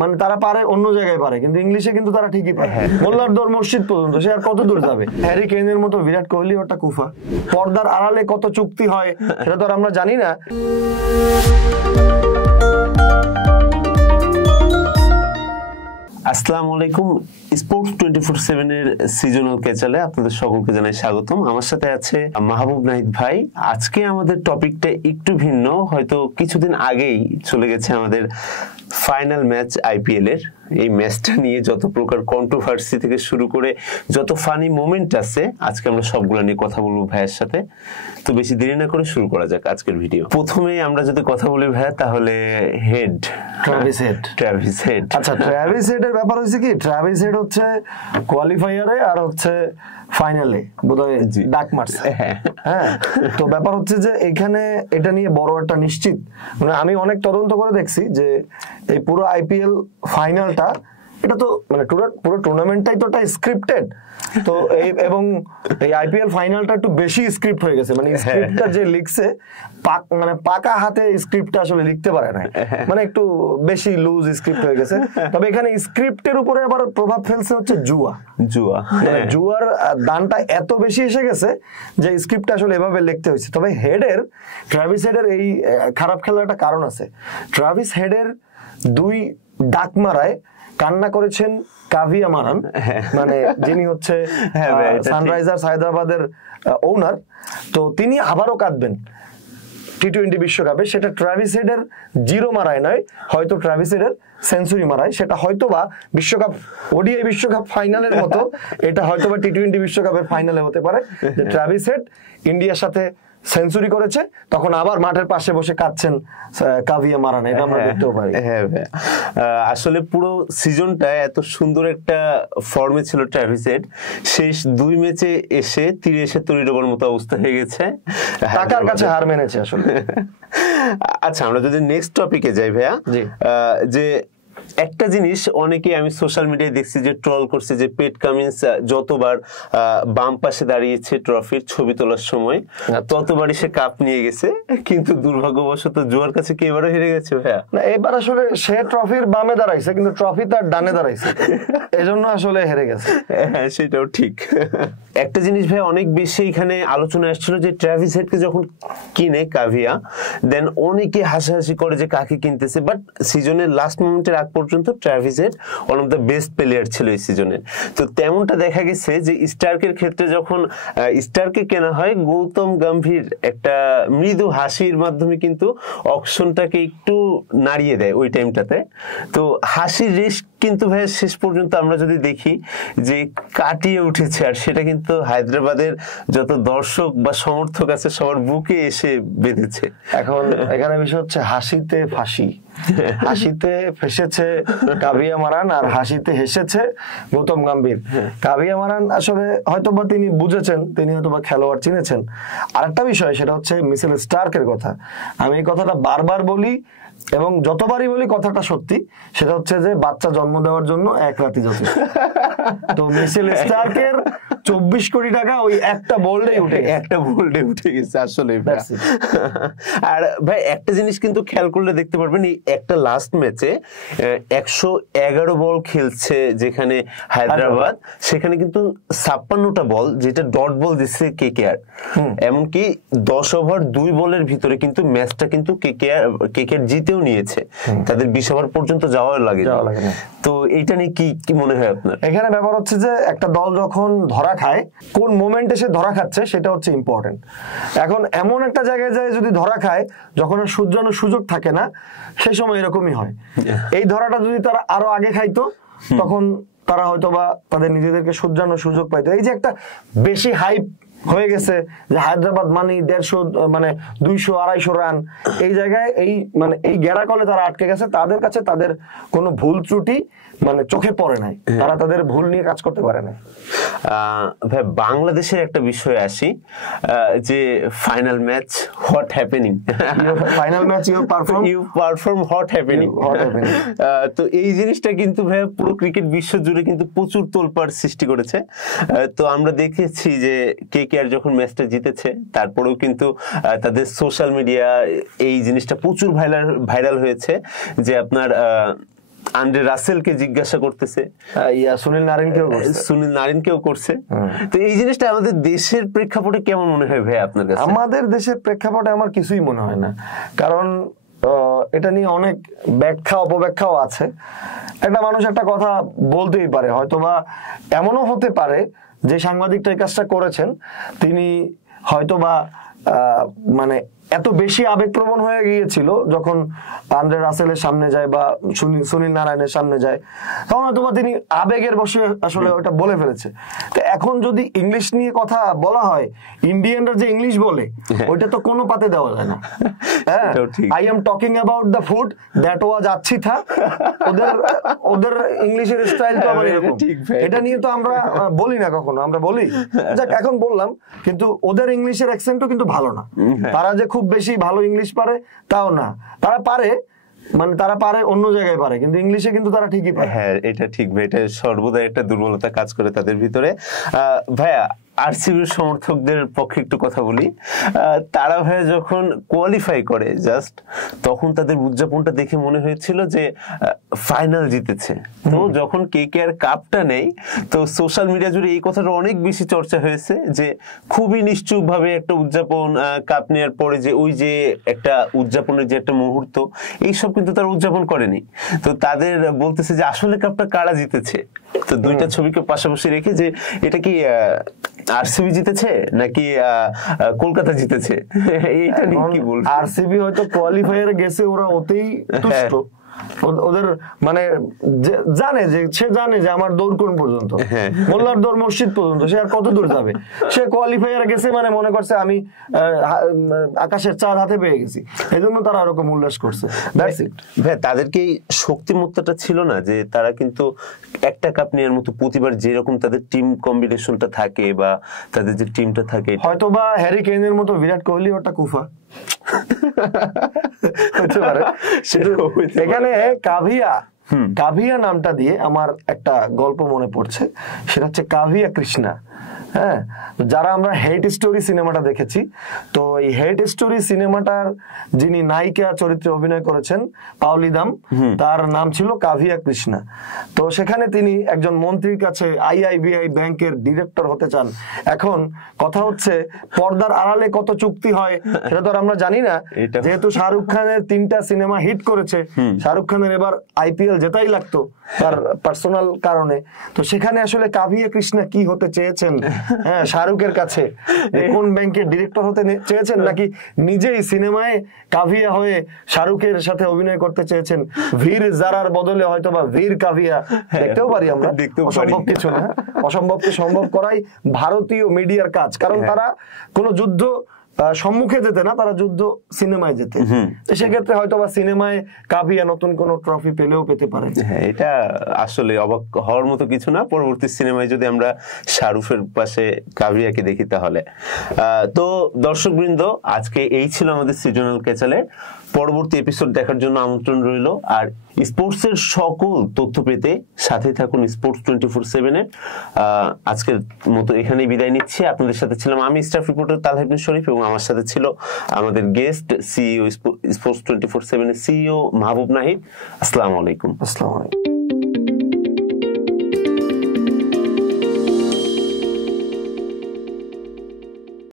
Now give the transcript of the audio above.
মানে তারা পারে অন্য জায়গায় পারে, কিন্তু ইংলিশে কিন্তু তারা ঠিকই পারে। মোল্লার দৌড় মসজিদ পর্যন্ত, সে আর কত দূর যাবে? হ্যারি কেইনের মতো বিরাট কোহলি ওটা কুফা। পর্দার আড়ালে কত চুক্তি হয় সেটা তো আর আমরা জানি না। আসসালামু আলাইকুম, স্পোর্টস 24/7 এর সিজনাল ক্যাচালে আপনাদের সকলকে জানাই স্বাগতম। আমার সাথে আছে মাহবুব নাহিদ ভাই। আজকে আমাদের টপিকটা একটু ভিন্ন, হয়তো কিছুদিন আগেই চলে গেছে আমাদের ফাইনাল ম্যাচ আইপিএল এর। এই ম্যাচটা নিয়ে যত প্রকার কন্ট্রোভার্সি থেকে শুরু করে যত ফানি মোমেন্ট আছে, আজকে আমরা সবগুলো নিয়ে কথা বলবো ভাইয়ের সাথে। তো বেশি দেরি না করে শুরু করা যাক আজকের ভিডিও। প্রথমে আমরা যদি কথা বলি ভাইয়া, তাহলে ট্রাভিস হেড। আচ্ছা, ট্রাভিস হেডের ব্যাপার হচ্ছে কি, ট্রাভিস হেড হচ্ছে কোয়ালিফায়ারে আর হচ্ছে ফাইনালে বোধহয় ডাক মারছে। হ্যাঁ, তো ব্যাপার হচ্ছে যে এখানে এটা নিয়ে বড় একটা নিশ্চিত, মানে আমি অনেক তদন্ত করে দেখছি যে এই পুরো আইপিএল ফাইনালটা, এটা তো মানে পুরো টুর্নামেন্টটাই তো একটা স্ক্রিপ্টেড। তো এবং এই আইপিএল ফাইনালটা একটু বেশি স্ক্রিপ্ট হয়ে গেছে, মানে স্ক্রিপ্টটা যে লিখছে মানে পাকা হাতে স্ক্রিপ্টটা আসলে লিখতে পারে না, মানে একটু বেশি লুজ স্ক্রিপ্ট হয়ে গেছে। তবে এখানে স্ক্রিপ্টের উপরে আবার প্রভাব ফেলছে হচ্ছে জুয়ার দানটা এত বেশি এসে গেছে যে স্ক্রিপ্টটা আসলে এভাবে লিখতে হয়েছে। তবে ট্রাভিস হেডের এই খারাপ খেলার একটা কারণ আছে। ট্রাভিস হেডের 2 ডাক মারায় কান্না করেছেন কাভিয়া মারান, মানে যিনি হচ্ছে সানরাইজার্স হায়দ্রাবাদের ওনার। তো তিনি আবারও কাঁদবেন টি-20 বিশ্বকাপে। সেটা ট্রাভিস হেডের 0 মারায় নয়, হয়তো ট্রাভিস হেডের সেঞ্চুরি মারায়। সেটা হয়তো বা বিশ্বকাপ ওডিআই বিশ্বকাপ ফাইনালের মতো, এটা হয়তো বা টি-20 বিশ্বকাপের ফাইনালে হতে পারে যে ট্রাভিস হেড ইন্ডিয়ার সাথে সেঞ্চুরি করেছে, তখন আবার মাঠের পাশে বসে কাঁদছেন কাভিয়া মারান। এটা আমরা দেখতেও পারি। আসলে পুরো সিজনটা এত সুন্দর একটা ফর্মে ছিল ট্রাভিস হেড, শেষ 2 ম্যাচে এসে তীরে এসে তরি ডোবার মতো অবস্থা হয়ে গেছে, টাকার কাছে হার মেনেছে আসলে। আচ্ছা, আমরা যদি নেক্সট টপিকে যাই ভাইয়া, যে একটা জিনিস অনেকে আমি সোশ্যাল মিডিয়ায় দেখছি যে ট্রল করছে যে পেট কামিন্স যতবার বাম পাশে দাঁড়িয়েছে ট্রফির ছবি তোলার সময়, ততবারই সে কাপ নিয়ে গেছে, কিন্তু দুর্ভাগ্যবশত জুয়ার কাছে কি এবারও হেরে গেছে ভাইয়া? না, এবার আসলে সে ট্রফির বামে দাঁড়াইছে, কিন্তু ট্রফি তার ডানে দাঁড়াইছে, এজন্য আসলে হেরে গেছে। হ্যাঁ, সেটাও ঠিক। একটা জিনিস ভাই অনেক বেশি এখানে আলোচনা আসছিল যে ট্রাভিস হেডকে যখন কিনে কাভিয়া, দেন অনেকে হাসাহাসি করে যে কাকে কিনতেছে, বাট সিজনের লাস্ট মোমেন্টের আগ পর্যন্ত Travis head one of the best player ছিল এই সিজনের। তো তেমনটা দেখা গেছে যে স্টার্কের ক্ষেত্রে যখন স্টার্কে কেনা হয়, গৌতম গম্ভীর একটা মৃদু হাসির মাধ্যমে কিন্তু অকশনটাকে একটু নাড়িয়ে দেয় ওই টাইমটাতে। তো হাসির রেশ কিন্তু ভাই শেষ পর্যন্ত আমরা যদি দেখি যে কাটিয়ে উঠেছে, আর সেটা কিন্তু হায়দ্রাবাদের যত দর্শক বা সমর্থক আছে সবার বুকে এসে বেঁধেছে। এখন এখানে বিষয় হচ্ছে হাসিতে ফাঁসি, হাসিতে ফেসেছে কাভিয়া মারান আর হাসিতে হেসেছে গৌতম গম্ভীর। কাভিয়া মারান আসলে হয়তোবা তিনি বুঝেছেন, তিনি হয়তোবা খেলোয়াড় চিনেছেন। আরেকটা বিষয় সেটা হচ্ছে মিচেল স্টার্কের কথা। আমি এই কথাটা বারবার বলি এবং যতবারই বলি কথাটা সত্যি, সেটা হচ্ছে যে বাচ্চা জন্ম দেওয়ার জন্য 1 রাতই যথেষ্ট। তো মিচেল স্টার্কের 24 কোটি টাকা ওই একটা বোল্ডে উঠে গেছে আসলে। আর ভাই একটা জিনিস কিন্তু খেয়াল করলে দেখতে পারবেন, এই একটা লাস্ট ম্যাচে 111 বল খেলছে যেখানে হায়দ্রাবাদ, সেখানে কিন্তু 56টা বল যেটা ডট বল দিচ্ছে কেকেআর। এমনকি 10 ওভার 2 বলের ভিতরে কিন্তু ম্যাচটা কিন্তু কেকেআর জিতেও নিয়েছে, তাদের 20 ওভার পর্যন্ত যাওয়ার লাগে। তো এইটা নিয়ে কি মনে হয় আপনার? এখানে ব্যাপার হচ্ছে যে একটা দল যখন ধরা খায়, কোন মোমেন্টে সে ধরা খাচ্ছে সেটা হচ্ছে ইম্পর্টেন্ট। এখন এমন একটা জায়গায় যায় যদি ধরা খায় যখন আর শুধরানোর সুযোগ থাকে না, সেই সময় এরকমই হয়। এই ধরাটা যদি তারা আরো আগে খাইতো, তখন তারা হয়তো বা তাদের নিজেদেরকে শুধরানোর সুযোগ পাইতো। এই যে একটা বেশি হাইপ হয়ে গেছে যে হায়দ্রাবাদ মানে 150 মানে 200-250 রান, এই জায়গায় এই গ্যারাকলে তারা আটকে গেছে। তাদের কাছে তাদের কোনো ভুল ত্রুটি মানে চোখে পড়ে নাই, তারা তাদের ভুল নিয়ে কাজ করতে পারে না। ভাই বাংলাদেশের একটা বিষয় আসি, যে final match what happening, final match you perform what happening. তো এই জিনিসটা কিন্তু ভাই পুরো ক্রিকেট বিশ্ব জুড়ে কিন্তু প্রচুর তোলপাড় সৃষ্টি করেছে। তো আমরা দেখেছি যে কেকেআর যখন ম্যাচটা জিতেছে, তারপরেও কিন্তু তাদের সোশ্যাল মিডিয়া এই জিনিসটা প্রচুর ভাইরাল হয়েছে যে আপনার আন্দ্রে রাসেলকে জিজ্ঞাসা করতেছে, সুনীল নারিনকেও করছে। তো এই জিনিসটা আমাদের দেশের প্রেক্ষাপটে কেমন মনে হয় ভাই আপনার কাছে? আমাদের দেশের প্রেক্ষাপটে আমার কিছুই মনে হয় না, কারণ এটা নিয়ে অনেক ব্যাখ্যা অপব্যাখ্যাও আছে। একটা মানুষ একটা কথা বলতেই পারে, হয়তোবা এমনও হতে পারে যে সাংবাদিকটা এই কাজটা করেছেন তিনি হয়তোবা মানে এত বেশি আবেগপ্রবণ হয়ে গিয়েছিল যখন আন্দ্রে রাসেলের সামনে যায় বা সুনীল নারায়ণের সামনে যায়, তখন হয়তোবা তিনি আবেগের বশে আসলে ওটা বলে ফেলেছে। তো এখন যদি ইংলিশ নিয়ে কথা বলা হয়, ইন্ডিয়ানরা যে ইংলিশ বলে ওইটা তো কোনো পাতে দেওয়া যায় না। হ্যাঁ, I am talking about the food that was আচ্ছি থা, ওদের ইংলিশের স্টাইল তো আবার এরকম। এটা নিয়ে তো আমরা বলি না কখনো, আমরা বলি যাক এখন বললাম, কিন্তু ওদের ইংলিশের অ্যাকসেন্টও কিন্তু ভালো না। তারা যে খুব বেশি ভালো ইংলিশ পারে তাও না, তারা পারে, মানে তারা পারে অন্য জায়গায় পারে, কিন্তু ইংলিশে কিন্তু তারা ঠিকই পারে। হ্যাঁ, এটা ঠিক ভাই, এটা সর্বদা একটা দুর্বলতা কাজ করে তাদের ভিতরে। ভাইয়া, আরসিবির সমর্থকদের পক্ষে একটু কথা বলি। তারা ভাইয়া যখন কোয়ালিফাই করে জাস্ট, তখন তাদের উদযাপনটা দেখে মনে হয়েছিল যে ফাইনাল জিতেছে। তো যখন কেকেআর কাপটা নেই, তো সোশ্যাল মিডিয়া জুড়ে এই কথাটা অনেক বেশি চর্চা হয়েছে যে খুবই নিশ্চুপ ভাবে একটা উদযাপন, কাপ নেওয়ার পরে যে ওই যে একটা উদযাপনের যে একটা মুহূর্ত, এইসব কিন্তু তারা উদযাপন করেনি। তো তাদের বলতেছে যে আসলে কাপটা কারা জিতেছে। তো দুইটা ছবিকে পাশাপাশি রেখে যে এটা কি আরসিবি জিতেছে নাকি কলকাতা জিতেছে, এইটা নিয়ে কি বলবো? আরসিবি হয়তো কোয়ালিফায়ারে গেছে, ওরা ওতেই তুষ্ট। ওদের মানে জানে যে, সে জানে যে আমার দৌড় কোন পর্যন্ত, মোল্লার দৌড় মসজিদ পর্যন্ত, সে আর কত দূর যাবে। সে কোয়ালিফায়ারে গেছে মানে মনে করছে আমি আকাশের চাঁদ হাতে পেয়ে গেছি, এই জন্য তারা এরকম উল্লাস করছে। ভাই, তাদেরকে শক্তিমত্তাটা ছিল না যে তারা কিন্তু একটা কাপ নেওয়ার মতো প্রতিবার যেরকম তাদের টিম কম্বিনেশনটা থাকে বা তাদের যে টিমটা থাকে, হয়তোবা হ্যারি কেইনের মতো বিরাট কোহলি ওটা কুফা হতে পারে। এখানে কাভিয়া নামটা দিয়ে আমার একটা গল্প মনে পড়ছে, সেটা হচ্ছে কাভিয়া কৃষ্ণা। হ্যাঁ, যারা আমরা হেট স্টোরি সিনেমাটা দেখেছি, তো এই হেট স্টোরি সিনেমাটার যিনি নায়িকা চরিত্রে অভিনয় করেছেন পাওলিদাম, তার নাম ছিল কাভিয়া কৃষ্ণা। তো সেখানে তিনি একজন মন্ত্রীর কাছে আইআইবিআই ব্যাংকের ডিরেক্টর হতে চান। এখন কথা হচ্ছে পর্দার আড়ালে কত চুক্তি হয় সেটা তো আমরা জানি না, যেহেতু শাহরুখ খানের 3টা সিনেমা হিট করেছে, শাহরুখ খানের এবার আইপিএল জেতাই লাগতো তার পার্সোনাল কারণে। তো সেখানে আসলে কাভিয়া কৃষ্ণা কি হতে চেয়েছেন হ্যাঁ শাহরুখের কাছে, কোন ব্যাংকের ডিরেক্টর হতে চেয়েছেন, নাকি নিজেই সিনেমায় কাভিয়া হয়ে শাহরুখের সাথে অভিনয় করতে চেয়েছেন? ভীর জারার বদলে হয়তো বা ভীর কাভিয়া দেখতেও পারি আমরা, অসম্ভব কিছু না। অসম্ভবকে সম্ভব করাই ভারতীয় মিডিয়ার কাজ, কারণ তারা কোনো যুদ্ধ সম্মুখে যেতে না, তারা যুদ্ধ সিনেমায় যেতে। সেক্ষেত্রে হয়তো বা সিনেমায় কাভিয়া নতুন কোন ট্রফি পেলেও পেতে পারে। হ্যাঁ, এটা আসলে অবাক হওয়ার মতো কিছু না। পরবর্তী সিনেমায় যদি আমরা শাহরুখের পাশে কাভিয়াকে দেখি তাহলে। তো দর্শকবৃন্দ, আজকে এই ছিল আমাদের সিজনাল ক্যাচালে। পরবর্তী এপিসোড দেখার জন্য আমন্ত্রণ রইল। আর স্পোর্টসের সকল তথ্য পেতে সাথে থাকুন স্পোর্টস 24/7-এর। আজকের মতো এখানেই বিদায় নিচ্ছি। আপনাদের সাথে ছিলাম আমি স্টাফ রিপোর্টার তালহা ইবনে শরীফ, এবং আমার সাথে ছিল আমাদের গেস্ট সিইও স্পোর্টস 24/7-এর সিইও মাহবুব নাহিদ। আসসালামু আলাইকুম। আসসালামু আলাইকুম।